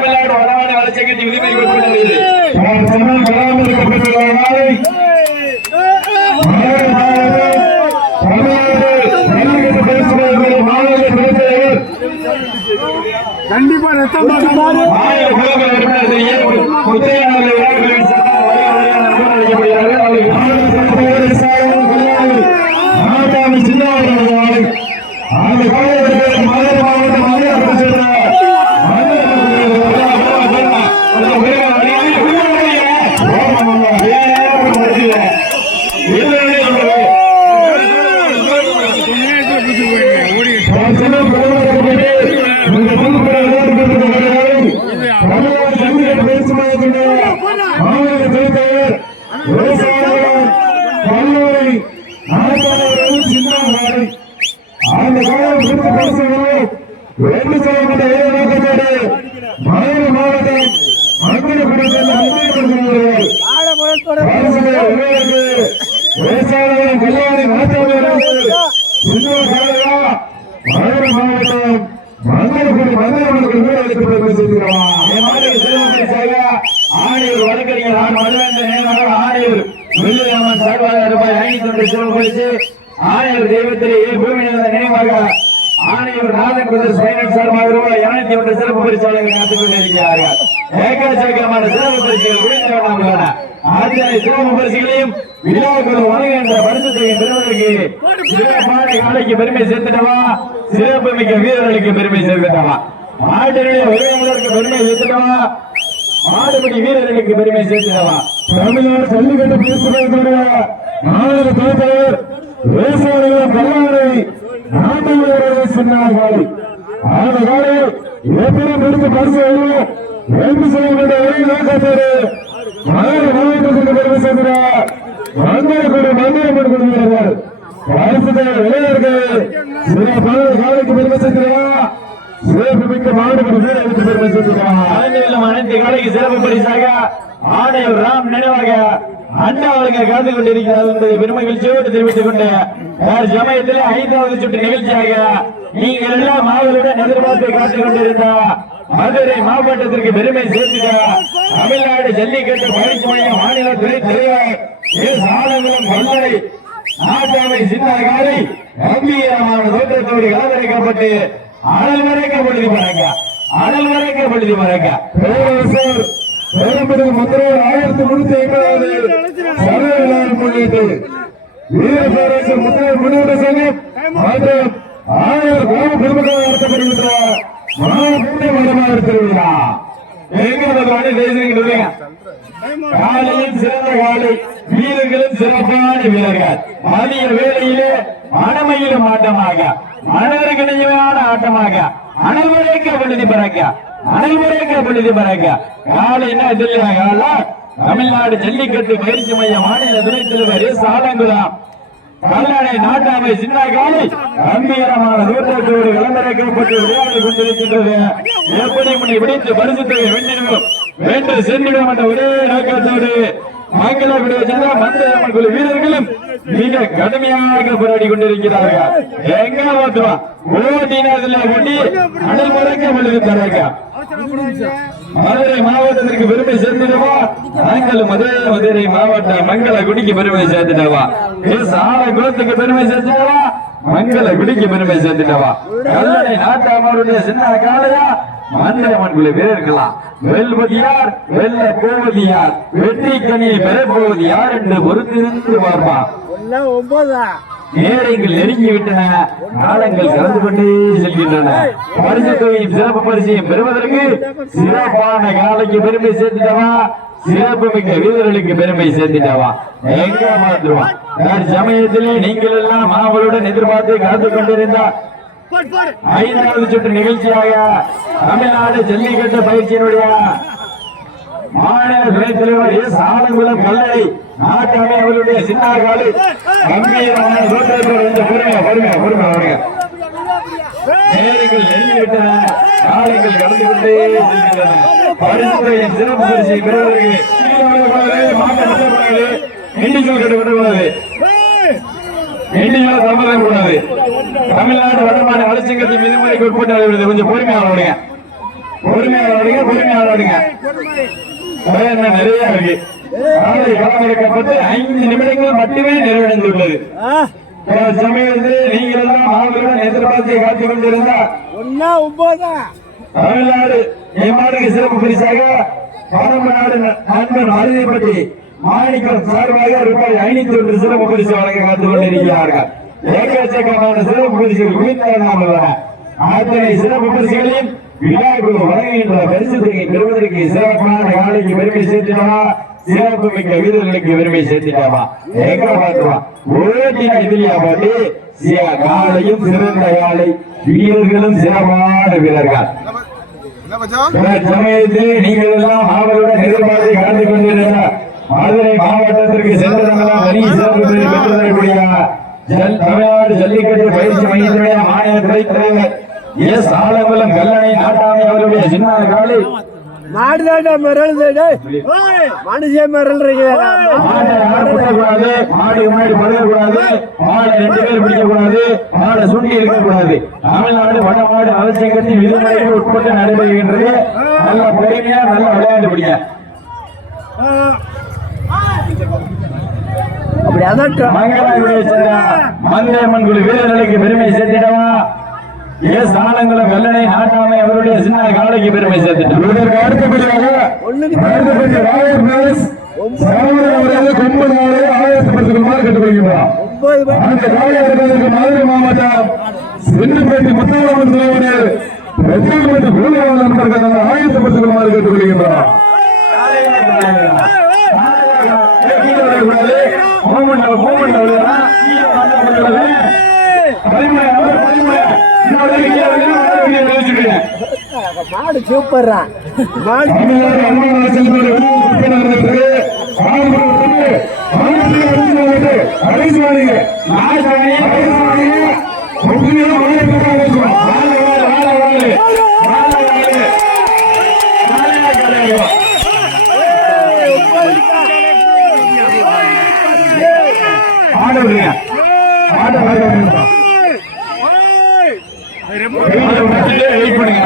தமிழ்நாடு வடமாநில வளர்ச்சிக்கு விதிமுறை கொடுக்கப்பட்டுள்ளது. கண்டிப்பா ஆணையூர் வழக்கறிஞர் ஆணையூர் வெள்ளிராமன் சார்பாக ரூபாய் 500 ஆணையூர் தெய்வத்திலே பூமியின நினைவாக ஆணையூர் நாதன் பிரதர்ஸ் பைனான்ஸ் சார்பாக ரூபாய் 201 சிறப்பு பரிசாளர்கள் காத்துக் கொண்டிருக்கிறார்கள். ஏக்கச்சக்கமான சிறப்பு பரிசுகள் குறைந்தவனாக ஆதிரை சிறப்பு பரிசுகளையும் விழாக்குழு வழங்குகின்ற பரிசுத்தை பெறுவதற்கு சிறப்பான காலைக்கு பெருமை சேர்த்துட்டவா, சிறப்பு மிக்க வீரர்களுக்கு பெருமை சேர்த்துட்டவா, மாட்டினுடைய உதவியாளருக்கு பெருமை சேர்த்துட்டவா, மாடுபடி வீரர்களுக்கு பெருமை சேர்த்துட்டவா. தமிழ்நாடு ஜல்லிக்கட்டு பேசுவதற்குரிய மாநில தலைவர் விவசாயிகள் கல்லாரை நாட்டு வீரர்கள் சொன்னார்கள். அந்த காலை எப்படி முடித்து பரிசு வெற்றி செய்யப்பட்ட ஒரே நோக்கத்தோடு மதுரை மாவட்டத்திற்கு பெருமை சேர்க்கிறார். மந்திரக்குடி மந்திரம் கொடுக்கிறார்கள். பரிசுத்தை விளையாடுகள் சிறப்பான காலைக்கு பெருமை சேர்க்கிறார். சிறப்பு மிக்க மாடுபடி வீரர்களுக்கு பெருமை சேர்க்கிறார். அனைத்து காலைக்கு சிறப்பு பரிசாக ஆணையூர் ராம் நினைவாக அண்ணா அவர்கள் கலந்து கொண்டிருக்கிறார் என்பதை பெருமகிழ்ச்சியோடு தெரிவித்துக் கொண்டு சமயத்திலே 5வது சுற்று நிகழ்ச்சியாக நீங்கள் எல்லாம் மாவளுடன் எதிர்பார்த்து காத்துக் கொண்டிருந்த மதுரை மாவட்டத்திற்கு பெருமை சேர்த்துட தமிழ்நாடு ஜல்லிக்கட்டு பயிற்சி மையம் மாநில துறை தலைவர் ஆலங்குளம் கொள்ளை நாட்டாமை சின்ன காலை கம்பீரமான தோற்றத்தோடு கலந்தரைக்கப்பட்டு அனல் வரைக்கப்பொழுது பறக்க அனல் வரைக்கப்பொழுது பறக்க மதுரை 1350வது சதவீத விழாவை முன்னிட்டு வீரபேரரசர் முத்திரை முன்னோட்ட சங்கம் மற்றும் ஆணையர் கிராம பொதுமக்கள் நடத்தப்படுகின்ற மாவட்ட வடமாறு திருவிழா காலையில் சிறந்த காலை வீரர்களும் சிறப்பான வீரர்கள் மதிய வேளையிலே மனமையிலும் ஆட்டமாக மனவர்களியான ஆட்டமாக அனைவரைக்க பொழுது பிறக்க அனைவரைக்க பொழுது பிறக்க காலை என்ன தெரியல தமிழ்நாடு ஜல்லிக்கட்டு பயிற்சி மைய மாநில துணைத் தலைவர் ஆலங்குளம் கல்லணை நாட்டாமை சின்ன காலை கம்பீரமான தோற்றத்தோடு கலந்தரைக்கப்பட்டு விளையாடி கொண்டிருக்கின்றது. எப்படி முன்னே விடுத்து பரிசுத்தை வென்றிடும் வென்று சென்றிடும் என்ற ஒரே நோக்கத்தோடு மங்களகுடி மந்திரம்மன் குழு வீரர்களும் மிக கடுமையாக போராடி கொண்டிருக்கிறார்கள். எங்க ஓட்டுவான் ஓட்டினதுல ஒட்டி அனல் முறைக்க பொழுது தரக்க மதுரை மாவட்டத்திற்கு பெருமை சேர்ந்துடுவா. நாங்கள் மதுரை மாவட்ட மங்களகுடிக்கு பெருமை சேர்த்துட்டவா. குளத்துக்கு பெருமை சேர்த்துட்டவா. மங்களகுடிக்கு பெருமை சேர்த்துட்டவா. கல்லணை நாட்டாமருடைய சின்ன காலையா மந்திரம்மன் குழு வீரர்களா வெல்வது யார் வெல்ல போவது யார் வெற்றி கனியை பெறப்போவது யார் என்று பொறுத்திருந்து பார்ப்பா. நேரங்கள் நெருங்கி விட்டன, காலங்கள் கலந்து கொண்டே செல்கின்றன. பரிசு தொகையும் சிறப்பு பரிசையும் பெறுவதற்கு சிறப்பான காலைக்கு பெருமை சேர்த்துட்டவா, சிறப்பு மிக்க வீரர்களுக்கு பெருமை சேர்த்துட்டவா. எங்க மாற்றுவான் சமயத்திலே நீங்கள் எல்லாம் மாவளுடன் எதிர்பார்த்து காத்துக் கொண்டிருந்தார் 5வது சுற்று நிகழ்ச்சியாக தமிழ்நாடு ஜல்லிக்கட்டு பயிற்சியினுடைய மாநில துணைத் தலைவர் ஆலங்குளம் கல்லணை நாட்டாமை அவர்களுடைய சின்ன காலை கம்பீரமான நேரங்கள் நெருங்கிவிட்டன, காலங்கள் கடந்து கொண்டே செல்கின்றன. பரிசுத்தையின் சிறப்பு பரிசை பெறுவதற்கு தமிழ்நாடு வடமாநில வளர்ச்சிங்கத்தின் விதிமுறைக்கு உட்பட்டு கொஞ்சம் பொறுமையாக பொறுமையாளருங்க நிறைய இருக்கு. களமிறக்கப்பட்டு 5 நிமிடங்கள் மட்டுமே நிறைவடைந்துள்ளது. சமயத்தில் நீங்கள் எல்லாம் ஆளுடன் எதிர்பார்த்து காத்துக் கொண்டிருந்தார். தமிழ்நாடு எம்மாடுக்கு சிறப்பு பரிசாக பாரம்பநாடு நண்பன் மருதிப்பட்டி மாணிக்கம் சார்பாக ரூபாய் 501 சிறப்பு பரிசு வழங்க காத்துக் கொண்டிருக்கிறார்கள். ஏக்கச்சக்கமான சிறப்பு பரிசுகள் குவித்தார்கள். அத்தனை சிறப்பு பரிசுகளையும் விழாக்குழு வழங்குகின்ற பரிசு தொகை பெறுவதற்கு சிறப்பான காலைக்கு பெருமை சேர்த்துட்டோமா, சிறப்பு மிக்க வீரர்களுக்கு பெருமை சேர்த்துட்டோமா, எங்க பார்த்துவா ஓட்டியா இதுலையா பாட்டி காலையும் சிறந்த காலை, வீரர்களும் சிறப்பான வீரர்கள். சமயத்தில் நீங்கள் எல்லாம் அவர்களுடன் எதிர்பார்த்து கலந்து கொண்டிருந்தார். மதுரை மாவட்டத்திற்கு சென்றதெல்லாம் தனி சிறப்பு பெற்று தரக்கூடிய தமிழ்நாடு ஜல்லிக்கட்டு பயிற்சி மையத்துடைய மாநில துணைத் தலைவர் எஸ் ஆலங்குளம் கல்லணை நாட்டாமை அவருடைய சின்ன காலை மாடுதாண்டா மிரள் மனுஷே மிரள்றீங்க. மாடு முன்னாடி படுக்கக்கூடாது, மாடை 2 பேர் பிடிக்கக்கூடாது, மாடை சுண்டி இருக்கக்கூடாது. தமிழ்நாடு வடமாடு அவசியத்தின் விதிமுறைக்கு உட்பட்டு நடைபெறுகின்றது. நல்ல பொறுமையா நல்ல விளையாட்டு பிடிக்க மந்திரம்மன் குழு வீரர்களுக்கு பெருமை சேர்த்திடவா, எஸ் ஆலங்குளம் வெள்ளனை நாட்டாமை அவருடைய சின்ன காலைக்கு பெருமை சேர்த்துட்டார். அடுத்தபடியாக கேட்டுக்கொள்கின்றார். அந்த காலை எடுப்பதற்கு மதுரை மாவட்டம் சென்னிப்பேட்டை முத்தாளம்மன் தலைவர் நண்பர்கள் ஆயத்தப்படுத்துமாறு கேட்டுக்கொள்கின்றார். மாடு சூப்பர்ரா மாடு வெயிட் பண்ணுங்க.